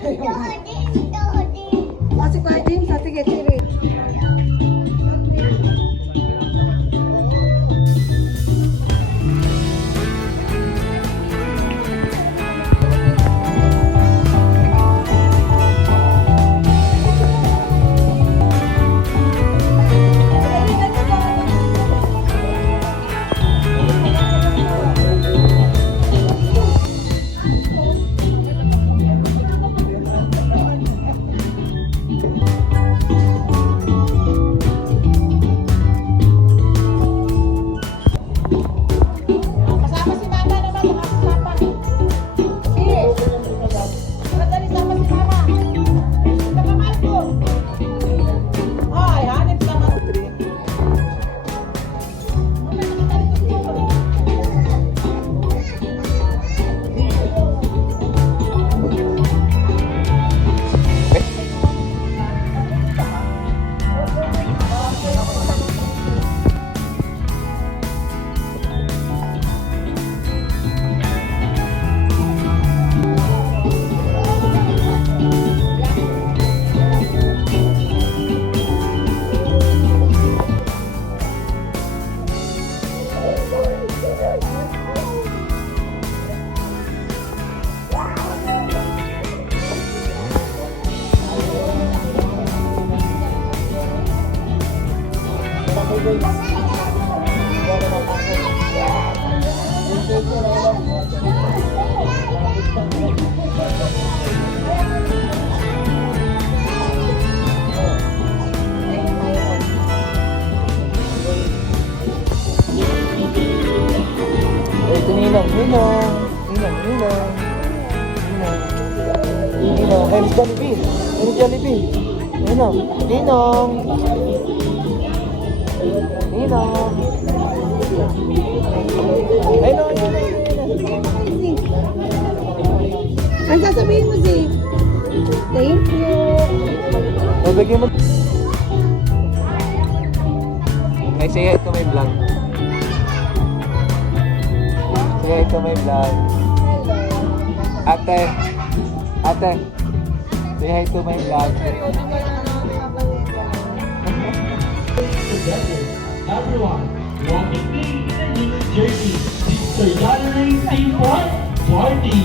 Kasi kwa Jim, sa tige-tige. Ito Ninong. Hey, Jollibee. Ninong. Ang sasabihin mo, Zee? Thank you. Mabigyan mo. Ay, sige, ito may vlog. Ate. Say hi to my vlog. Everyone, walking in the New Jersey, the gathering theme party.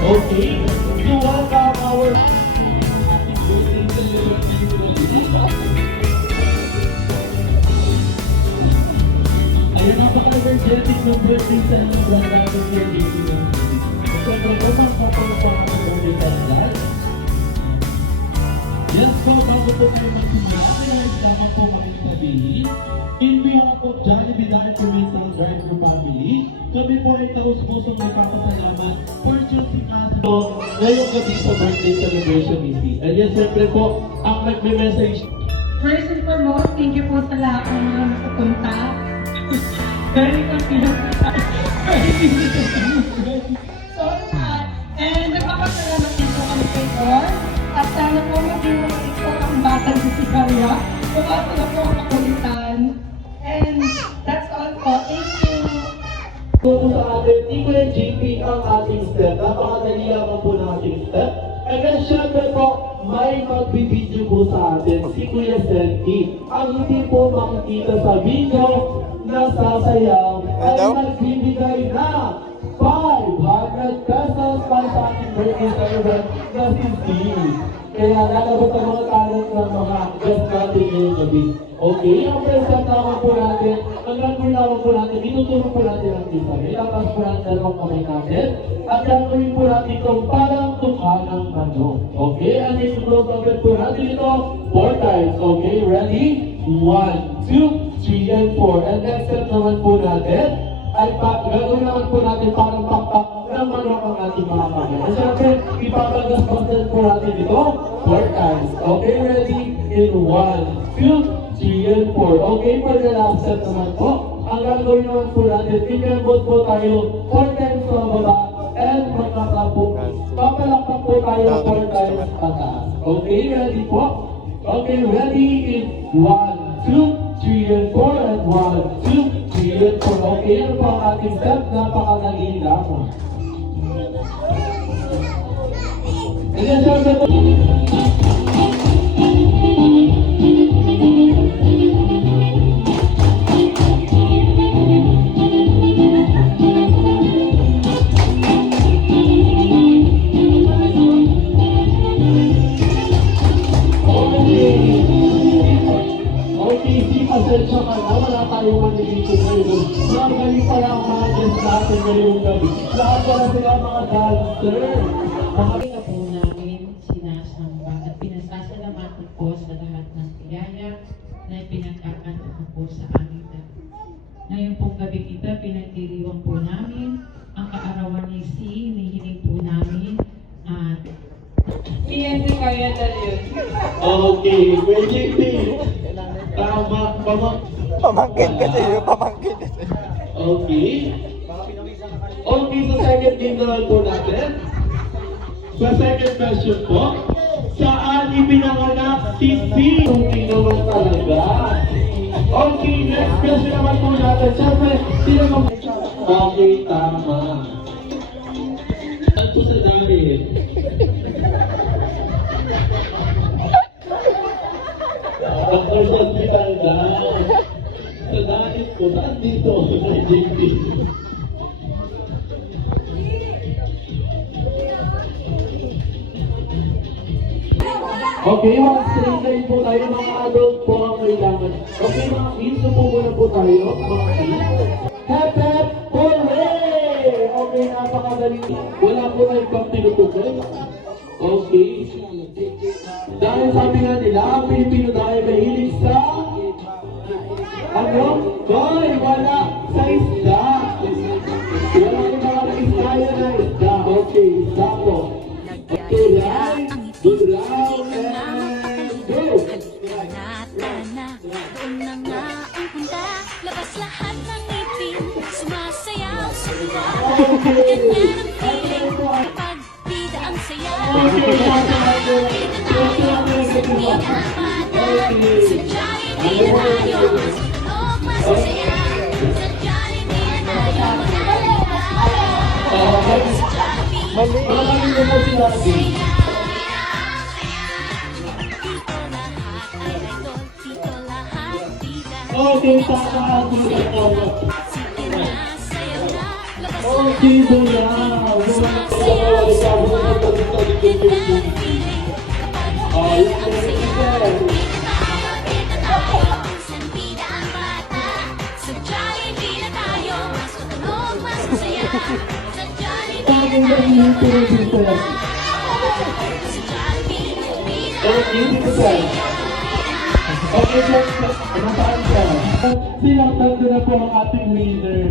Okay, you welcome our ayun ang paka-energetic ng birthday sa inyong brand natin yung baby ng siyempre po ang kapalapang ng birthday talaga. Yes po, bago po kayo magsimula, kaya tama po kami sabihin. In behalf of Jollibee Environmental Driver Family, kami po ay taus-pusong nagpapasalamat for choosing us. So, ngayong gabi sa birthday celebration ni and yes, siyempre po, ang nagme-message. First and foremost, thank you po sa lahat ng mga nakapunta. Very confident. So, and nagpapasalamat din po kami kay God. At sana po maging ito ang batang si Kaya. Pumasok na po ang kakulitan. And that's all po. Thank you. Kung sa atin, ni Kuya JP ang ating step. Napakadali lamang po ng ating step. And then syempre po, may magbibideo po sa atin si Kuya Senki. Ang hindi po makikita sa video na sasayaw ay nagbibigay na 500 pesos para sa ating birthday celebrant na si Steve. Kaya lalabas ang mga talent ng mga guest natin ngayong gabi. Okay, ang present naman po natin, ang gagawin naman po natin, tinuturo po natin ang isa. Ilakas po natin dalawang kamay natin at gagawin po natin itong parang tukha ng manok. Okay, and isusunod agad po natin ito 4 times. Okay, ready? 1, 2, 3, and 4. And next step naman po natin ay gagawin naman po natin parang pakpak ng manok ang ating mga kamay. At syempre, ipapagaspasan po natin ito 4 times. Okay, ready? In 1, 2, 3, and 4. Okay, for the last step naman po, ang gagawin naman po natin, i-membot po tayo 4 times sa baba and magkakapok. Papalakpak po tayo 4 times pataas. Okay, ready po? Okay, ready in 1, 2, 3, and 4, and 1, 2, 3, and 4. Okay, ano po ang ating step? Napakadali lamang. Ayan, syempre po. Okay, si pasensya ka na, wala tayong manilito ngayon. Magaling pala ang mga guest natin ngayong gabi. Lahat pala sila mga dancer. Kami na po namin sinasamba at pinasasalamatan po sa lahat ng biyaya na pinagkakataon po sa aming gabi. Ngayon pong gabi kita, pinagdiriwang po namin ang kaarawan ni C, hinihiling po namin at PNP kaya yun. Okay, JP. Tama, Pamangkin kasi yun, pamangkin kasi. Okay. Okay, sa second game naman po natin. Sa second question po, saan ipinanganak si C? Okay naman talaga. Okay, next question naman po natin. Siyempre, sino mo? Okay, tama. Saan po sa dahil? Ang first hospital daw. Sa dahil po, saan dito? Sa JP. Okay, mga straight line po tayo, mga adult po ang kailangan. Okay, mga kids, po muna po tayo, mga kids. Hep, hep, hooray! Okay, napakadali. Wala po tayong pang tinutukoy. Okay. Dahil sabi nga nila, ang Pilipino dahil mahilig sa... Ano? Hoy, wala sa isda. Wala yung mga isda yan na isda. Okay, isda po. Okay, right? Good round and go! Doon na nga ang punta, labas lahat ng ngipin, sumasayaw sa luwa. Ganyan ang feeling kapag bida ang saya. Bida tayo sa pinapata, sa Jollibee na tayo, mas tunog, mas masaya. Sa Jollibee na tayo, sa Jollibee. Maraming naman sila. Okay, tama ako sa tawa. Okay, bola. Okay, nasaan siya? Silang tanda na po ang ating winner.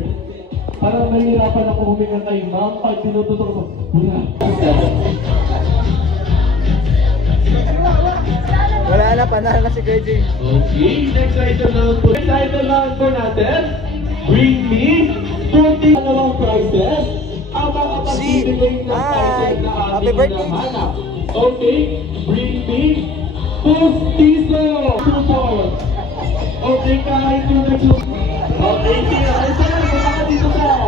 Parang nahihirapan ako huminga kay ma'am pag tinututok ko. Wala. Wala na, panalo na si Kuya Jay. Okay, next item naman po. Next item naman po natin. Bring me 40 dalawang prizes. Ang mga pagbibigay ng item na Happy ating birthday, hinahanap. Okay, bring me Pustiso! Support! Okay, kahit yung nagsusunod. Okay, sila. Ay, sir, punta ka dito, sir.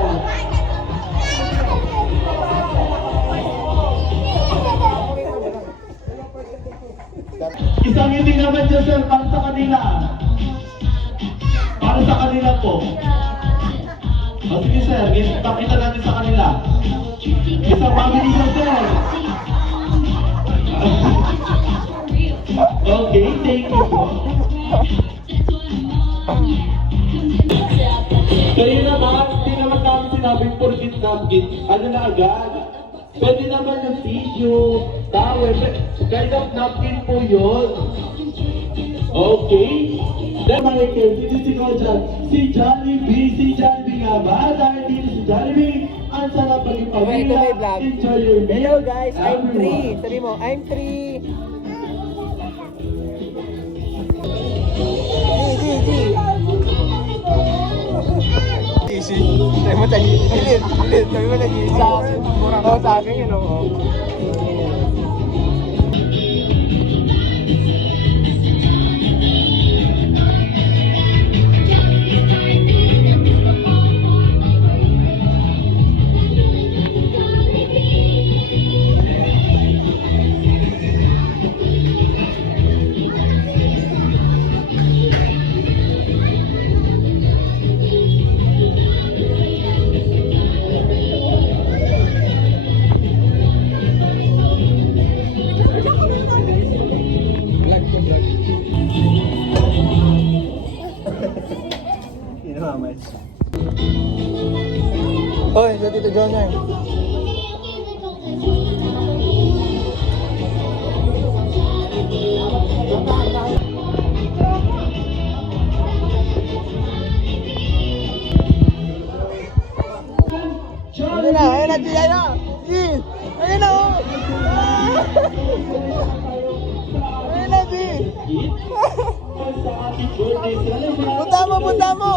Isang hindi naman dyan, sir, para sa kanila. Para sa kanila po. O, sige, sir, pakita natin sa kanila. Isang family dyan, sir. Okay, thank you po. Kayo naman, hindi naman namin sinabing porkit napkin. Ano na agad? Pwede naman yung tissue, towel, kind of napkin po yun. Okay? Then Michael, sinisigaw dyan, si Jollibee nga ba? Dahil dito si Jollibee, ang sarap maging pamilya, enjoy your meal. Hello guys, I'm free. Sabi mo, I'm free. Easy. Sabi mo tayo. Sabi mo tayo. Sa akin yun, oo. guys. Oy, sa Tito Junior. Ayun na, G, ayun na! G! Ayun na, oh! Ah! Ayun na, G! Punta mo!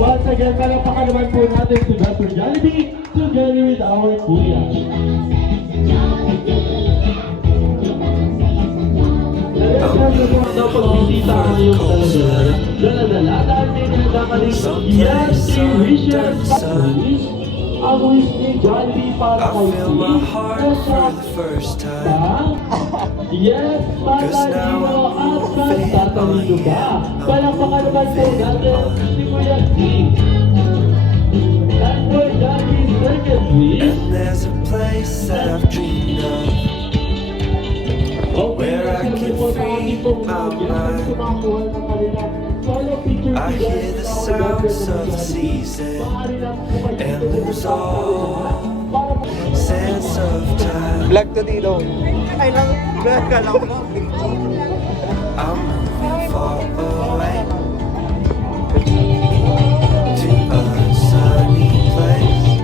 Once again, palakpakan naman po natin si Dr. Jollibee together with our kuya. Sa pagbisita ang iyong daladala dahil may nagkakaling yan si Richard Luis ang wish ni Jollibee para kay Yes, Matalino at Tatalino ba? Palakpakan naman po natin si Kuya Steve. And for Jollibee second wish, There's a place that I've dreamed of where I can free my mind. I hear the sounds of the season and lose all sense of time. Vlog to Tito. Ay lang, vlog ka lang mo. I'm moving far away to a sunny place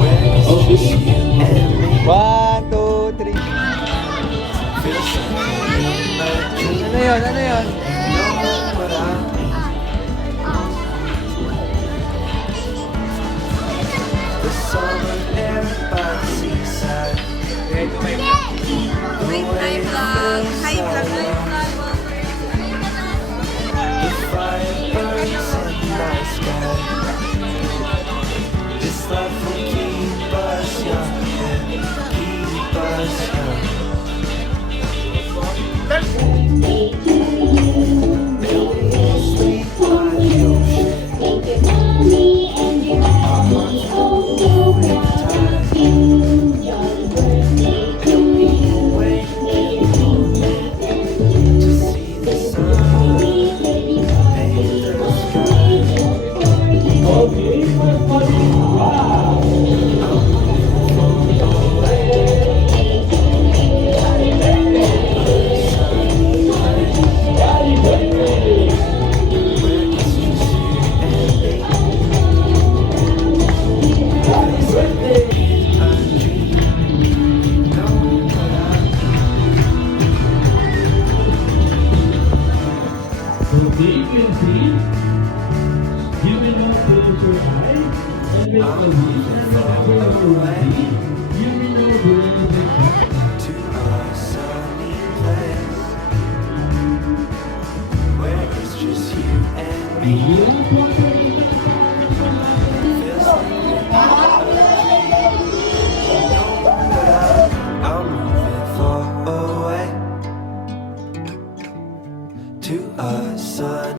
where it's just you and me. 1, 2, 3. Feels like a dream. Ano yun? Ano yun? Know what I mean? The summer air by the seaside. Hi vlog! Hi vlog! The fire burns in the night sky. This love will keep us young and keep us young. Sleep by the ocean. okay, mas you can see, you will not close your eyes, and with a wish and whenever you're ready, you will know where you will To a sunny place where it's just you and be. me. You will